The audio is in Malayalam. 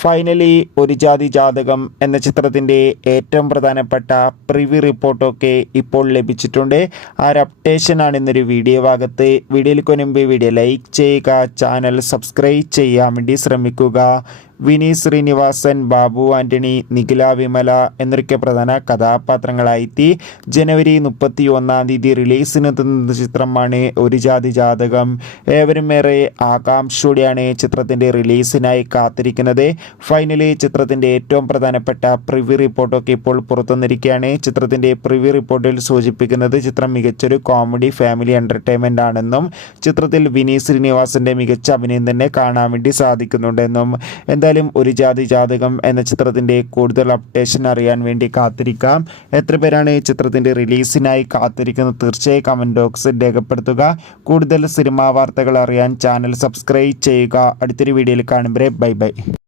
ഫൈനലി ഒരു ജാതി ജാതകം എന്ന ചിത്രത്തിൻ്റെ ഏറ്റവും പ്രധാനപ്പെട്ട പ്രിവ്യൂ റിപ്പോർട്ടൊക്കെ ഇപ്പോൾ ലഭിച്ചിട്ടുണ്ട്. ആ ഒരു അപ്ഡേഷനാണ് ഇന്നൊരു വീഡിയോ ഭാഗത്ത്. വീഡിയോയിൽ മുൻപ് വീഡിയോ ലൈക്ക് ചെയ്യുക, ചാനൽ സബ്സ്ക്രൈബ് ചെയ്യാൻ വേണ്ടി ശ്രമിക്കുക. വിനീത് ശ്രീനിവാസൻ, ബാബു ആൻ്റണി, നിഖില വിമല എന്നൊക്കെ പ്രധാന കഥാപാത്രങ്ങളായി ജനുവരി 31 റിലീസിനെത്തുന്ന ചിത്രമാണ് ഒരു ജാതി ജാതകം. ഏവരും ഏറെ ആകാംക്ഷയോടെയാണ് ചിത്രത്തിൻ്റെ റിലീസിനായി കാത്തിരിക്കുന്നത്. ഫൈനലി ചിത്രത്തിൻ്റെ ഏറ്റവും പ്രധാനപ്പെട്ട പ്രിവ്യൂ റിപ്പോർട്ടൊക്കെ ഇപ്പോൾ പുറത്തുവന്നിരിക്കുകയാണ്. ചിത്രത്തിൻ്റെ പ്രിവ്യൂ റിപ്പോർട്ടിൽ സൂചിപ്പിക്കുന്നത് ചിത്രം മികച്ചൊരു കോമഡി ഫാമിലി എൻ്റർടൈൻമെൻ്റ് ആണെന്നും ചിത്രത്തിൽ വിനീത് ശ്രീനിവാസൻ്റെ മികച്ച അഭിനയം തന്നെ കാണാൻ വേണ്ടി സാധിക്കുന്നുണ്ടെന്നും. എന്തായാലും ഒരു ജാതി ജാതകം എന്ന ചിത്രത്തിൻ്റെ കൂടുതൽ അപ്ഡേഷൻ അറിയാൻ വേണ്ടി കാത്തിരിക്കാം. എത്ര പേരാണ് ചിത്രത്തിൻ്റെ റിലീസിനായി കാത്തിരിക്കുന്നത്? തീർച്ചയായും കമൻറ്റ് ബോക്സിൽ രേഖപ്പെടുത്തുക. കൂടുതൽ സിനിമാ വാർത്തകൾ അറിയാൻ ചാനൽ സബ്സ്ക്രൈബ് ചെയ്യുക. അടുത്തൊരു വീഡിയോയിൽ കാണുമ്പോൾ ബൈ ബൈ.